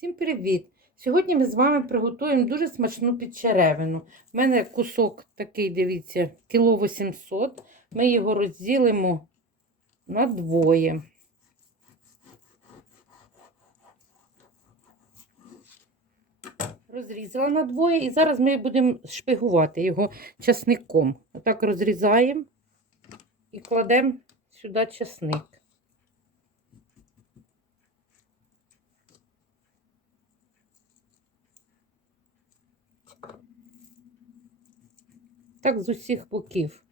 Всім привіт! Сьогодні ми з вами приготуємо дуже смачну підчеревину. У мене кусок такий, дивіться, кіло 800. Ми його розділимо на двоє. Розрізала на двоє і зараз ми будемо шпигувати його часником. Отак розрізаємо і кладемо сюди часник. Так з усіх боків.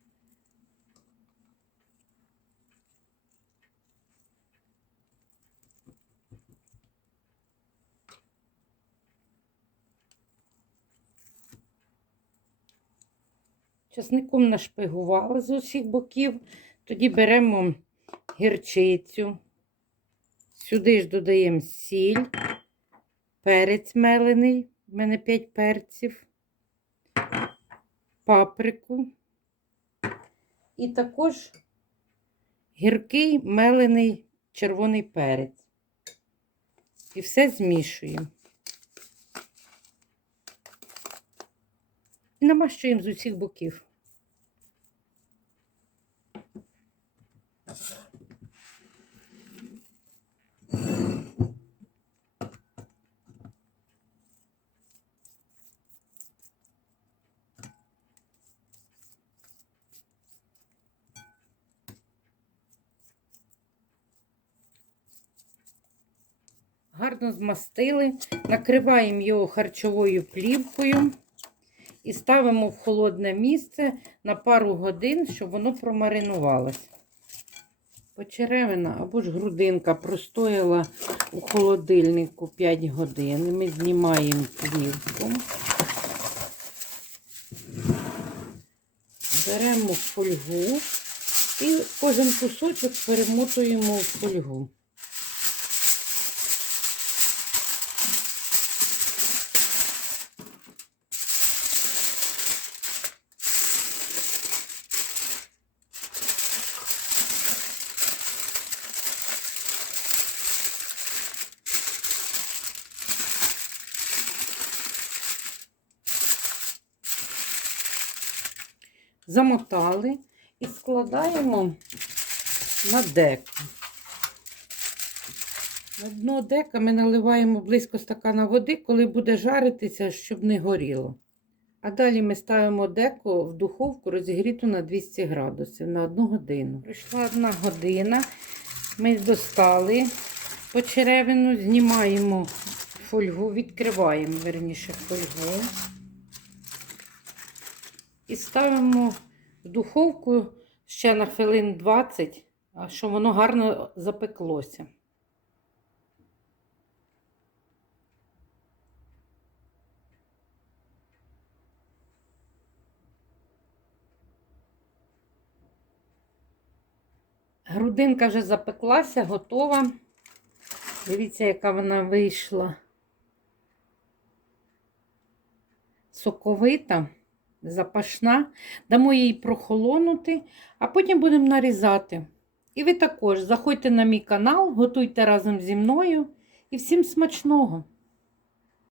Часником нашпигувала з усіх боків. Тоді беремо гірчицю. Сюди ж додаємо сіль, перець мелений, в мене 5 перців паприку і також гіркий мелений червоний перець. І все змішуємо. І намащуємо з усіх боків. Гарно змастили, накриваємо його харчовою плівкою і ставимо в холодне місце на пару годин, щоб воно промаринувалося. Почеревина або ж грудинка простояла у холодильнику 5 годин. Ми знімаємо плівку. Беремо фольгу і кожен кусочок перемотуємо в фольгу. Замотали і складаємо на деко. На дно дека ми наливаємо близько стакана води, коли буде жаритися, щоб не горіло. А далі ми ставимо деко в духовку розігріту на 200 градусів на 1 годину. Пройшла одна година. Ми достали почеревину, знімаємо фольгу, відкриваємо верніше фольгу. І ставимо в духовку ще на хвилин 20, щоб воно гарно запеклося. Грудинка вже запеклася, готова. Дивіться, яка вона вийшла. Соковита запашна, дамо їй прохолонути, а потім будемо нарізати. І ви також заходьте на мій канал, готуйте разом зі мною і всім смачного!